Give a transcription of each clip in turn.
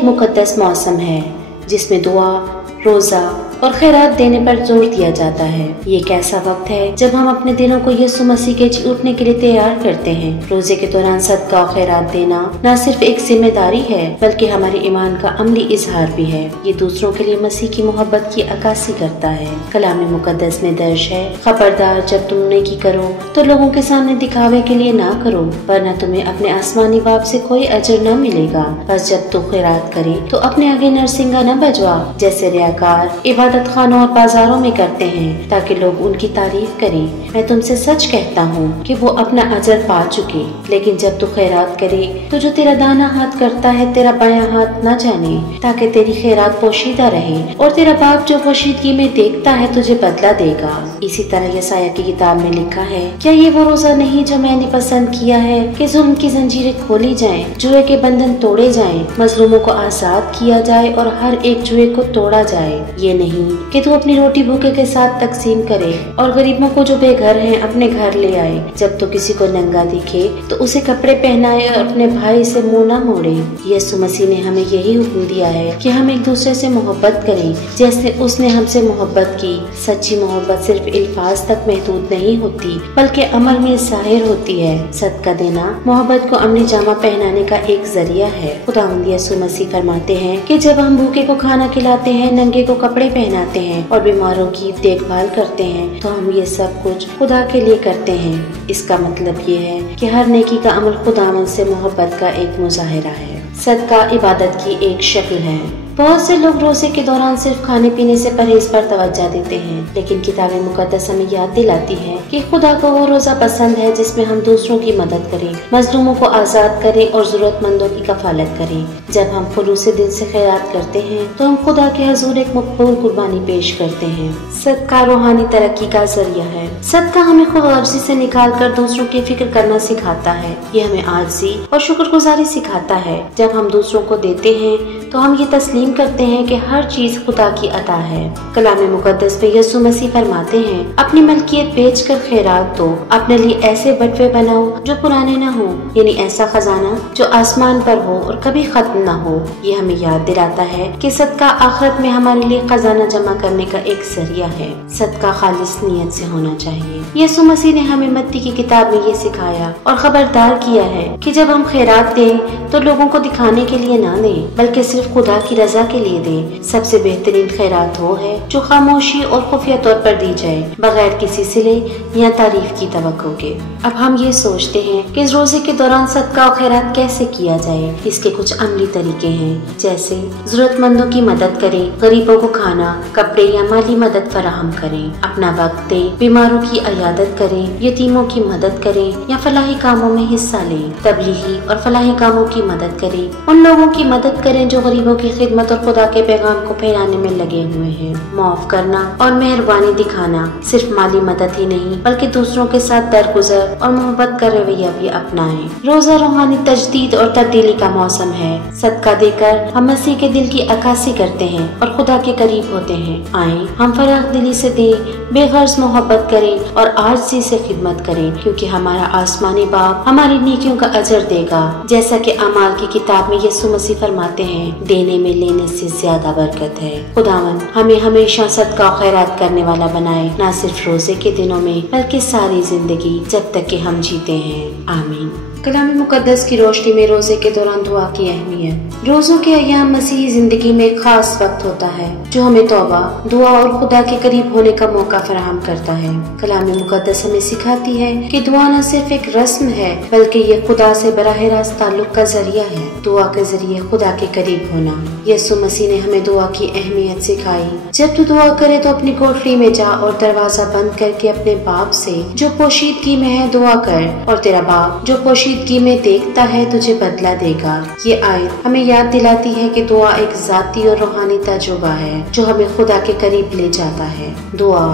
एक मुकद्दस मौसम है जिसमें दुआ, रोजा और खैरात देने पर जोर दिया जाता है। ये एक ऐसा वक्त है जब हम अपने दिलों को यीशु मसीह के उठने के लिए तैयार करते हैं। रोजे के दौरान सदका और खैरात देना न सिर्फ एक जिम्मेदारी है बल्कि हमारे ईमान का अमली इजहार भी है। ये दूसरों के लिए मसीह की मोहब्बत की अक्कासी करता है। कलाम मुकद्दस में दर्ज है, खबरदार जब तुम नेकी करो तो लोगों के सामने दिखावे के लिए ना करो, वरना तुम्हें अपने आसमानी बाप से कोई अजर न मिलेगा। बस जब तू खैरात करे तो अपने आगे नरसिंगा न बजवा जैसे रियाकार इबादत खानों और बाजारों में करते हैं ताकि लोग उनकी तारीफ करें। मैं तुमसे सच कहता हूँ कि वो अपना अजर पा चुके। लेकिन जब तू खैरात करे तो जो तेरा दाना हाथ करता है तेरा बायां हाथ न जाने, ताकि तेरी खैरात पोशीदा रहे और तेरा बाप जो पोशीदगी में देखता है तुझे बदला देगा। इसी तरह यसाया की किताब में लिखा है, क्या ये वो रोजा नहीं जो मैंने पसंद किया है कि जुल्म की जंजीरें खोली जाएं, जुए के बंधन तोड़े जाएं, मजलूमों को आजाद किया जाए और हर एक जुए को तोड़ा जाए। ये नहीं कि तू अपनी रोटी भूखे के साथ तकसीम करे और गरीबों को जो बेघर हैं अपने घर ले आए। जब तो किसी को नंगा दिखे तो उसे कपड़े पहनाए और अपने भाई से मुंह न मोड़े। यीशु मसीह ने हमें यही हुक्म दिया है कि हम एक दूसरे से मोहब्बत करें जैसे उसने हमसे मोहब्बत की। सच्ची मोहब्बत सिर्फ इल्फाज तक महदूद नहीं होती बल्कि अमल में जाहिर होती है। सदका देना मोहब्बत को अमली जामा पहनाने का एक जरिया है। खुदावंद यीशु मसीह फरमाते हैं कि जब हम भूखे को खाना खिलाते हैं, नंगे को कपड़े पहनाते हैं और बीमारों की देखभाल करते हैं तो हम ये सब कुछ खुदा के लिए करते हैं। इसका मतलब ये है कि हर नेकी का अमल खुदावंद से मोहब्बत का एक मुजाहिरा है। सदका इबादत की एक शक्ल है। बहुत से लोग रोजे के दौरान सिर्फ खाने पीने से परहेज पर तवज्जो देते हैं, लेकिन किताब मुकद्दस हमें याद दिलाती है कि खुदा को वो रोजा पसंद है जिसमें हम दूसरों की मदद करें, मजलूमों को आजाद करें और जरूरतमंदों की कफालत करें। जब हम खुलूसे दिल से खैरात करते हैं तो हम खुदा के हजूर एक मकबूल कुर्बानी पेश करते हैं। सदका रूहानी तरक्की का जरिया है। सदका हमें खुदगर्जी से निकाल कर दूसरों की फिक्र करना सिखाता है। ये हमें आजिज़ी और शुक्रगुजारी सिखाता है। जब हम दूसरों को देते हैं तो हम ये तस्लीम करते हैं कि हर चीज खुदा की अता है। कलाम मुकद्दस में यीशु मसीह फरमाते हैं, अपनी मलकियत बेचकर खैरात दो, अपने लिए ऐसे बटवे बनाओ जो पुराने न हो, यानी ऐसा खजाना जो आसमान पर हो और कभी खत्म न हो। ये हमें याद दिलाता है कि सदका आखिरत में हमारे लिए खजाना जमा करने का एक जरिया है। सदका खालिस नियत से होना चाहिए। यीशु मसीह ने हमें मत्ती की किताब में ये सिखाया और खबरदार किया है कि जब हम खैरात दें तो लोगों को दिखाने के लिए ना दें बल्कि सिर्फ खुदा की रजा के लिए दें। सबसे बेहतरीन खैरात वो है जो खामोशी और खुफिया तौर पर दी जाए बगैर किसी सिले या तारीफ की तवक्को के। अब हम ये सोचते हैं कि इस रोजे के दौरान सदका और खैरात कैसे किया जाए। इसके कुछ अमली तरीके हैं, जैसे जरूरतमंदों की मदद करें, गरीबों को खाना, कपड़े या माली मदद फराहम करें, अपना वक्त दें, बीमारों की इयादत करें, यतीमों की मदद करें या फलाही कामों में हिस्सा लें, तबलीगी और फलाही कामों की मदद करें, उन लोगों की मदद करें जो गरीबों की खिदमत और खुदा के पैगाम को फैलाने में लगे हुए हैं। माफ करना और मेहरबानी दिखाना सिर्फ माली मदद ही नहीं बल्कि दूसरों के साथ दरगुजर और मोहब्बत का रवैया भी अपनाएं। रोजा रूहानी तजदीद और तब्दीली का मौसम है। सदका देकर हम मसीह के दिल की अक्कासी करते हैं और खुदा के करीब होते हैं। आए हम फराग दिली से दें, बेगर्ज मोहब्बत करें और आजिज़ी से खिदमत करें, क्योंकि हमारा आसमानी बाप हमारी नेकियों का अजर देगा। जैसा कि अमाल की किताब में यीशु मसीह फरमाते हैं, देने में लेने से ज्यादा बरकत है। खुदावन हमें हमेशा सदका और खैरात करने वाला बनाए, न सिर्फ रोजे के दिनों में बल्कि सारी जिंदगी जब तक कि हम जीते हैं। आमीन। कलाम मुकद्दस की रोशनी में रोजे के दौरान दुआ की अहमियत। रोजों के अय्याम मसीही जिंदगी में एक खास वक्त होता है जो हमें तौबा, दुआ और खुदा के करीब होने का मौका फराहम करता है। कलाम मुकद्दस हमें सिखाती है कि दुआ न सिर्फ एक रस्म है बल्कि ये खुदा से बराह रास्त ताल्लुक का जरिया है। दुआ के जरिए खुदा के करीब होना। यीशु मसीह ने हमें दुआ की अहमियत सिखाई। जब तू दुआ करे तो अपनी कोठरी में जा और दरवाजा बंद करके अपने बाप से जो पोशीदगी में है दुआ कर, और तेरा बाप जो पोशीदगी में देखता है तुझे बदला देगा। ये आयत हमें याद दिलाती है कि दुआ एक जाती और रूहानी तजुर्बा है जो हमें खुदा के करीब ले जाता है। दुआ,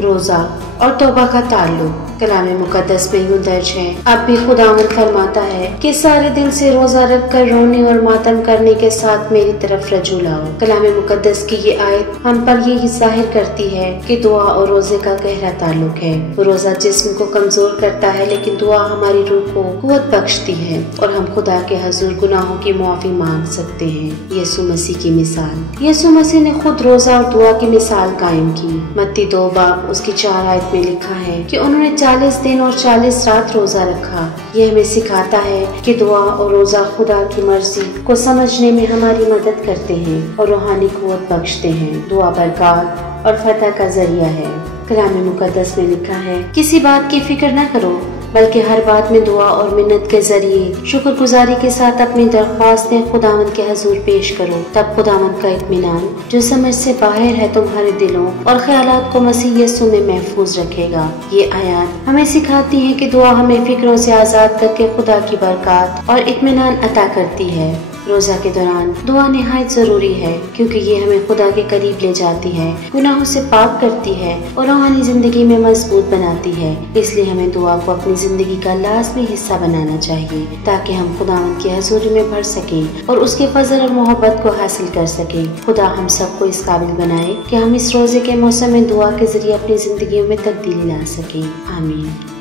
रोजा और तौबा का ताल्लुक। कलाम मुकद्दस में यूं दर्ज है, अब भी खुदावंद फरमाता है कि सारे दिल से रोजा रख कर रोने और मातम करने के साथ मेरी तरफ रजू लाओ। कलाम मुकद्दस की ये आयत हम पर यही जाहिर करती है कि दुआ और रोजे का गहरा ताल्लुक है। रोजा जिस्म को कमजोर करता है, लेकिन दुआ हमारी रूह को कुव्वत बख्शती है और हम खुदा के हजूर गुनाहों की मुआफी मांग सकते हैं। यीशु मसीह की मिसाल। यीशु मसीह ने खुद रोजा और दुआ की मिसाल कायम की। मत्ती 2 बाब उसकी 4 आयत में लिखा है कि उन्होंने 40 दिन और 40 रात रोजा रखा। यह हमें सिखाता है कि दुआ और रोजा खुदा की मर्जी को समझने में हमारी मदद करते हैं और रूहानी कुव्वत बख्शते हैं। दुआ बरकत और फतह का जरिया है। कलाम मुकद्दस में लिखा है, किसी बात की फिक्र न करो, बल्कि हर बात में दुआ और मिन्नत के जरिए शुक्रगुजारी के साथ अपनी दरख्वास्तें खुदावंद के हजूर पेश करो। तब खुदावंद का इत्मीनान जो समझ से बाहर है तुम्हारे दिलों और ख्यालात को मसीह यीशु में महफूज रखेगा। ये आयत हमें सिखाती है कि दुआ हमें फिक्रों से आजाद करके खुदा की बरकत और इत्मीनान अता करती है। रोजा के दौरान दुआ निहायत जरूरी है, क्योंकि ये हमें खुदा के करीब ले जाती है, गुनाहों से पाक करती है और रूहानी जिंदगी में मजबूत बनाती है। इसलिए हमें दुआ को अपनी जिंदगी का लाजमी हिस्सा बनाना चाहिए, ताकि हम खुदावंद की हजूरी में भर सकें और उसके फजल और मोहब्बत को हासिल कर सकें। खुदा हम सबको इस काबिल बनाए कि हम इस रोजे के मौसम में दुआ के जरिए अपनी जिंदगियों में तब्दीली ला सकें। आमीन।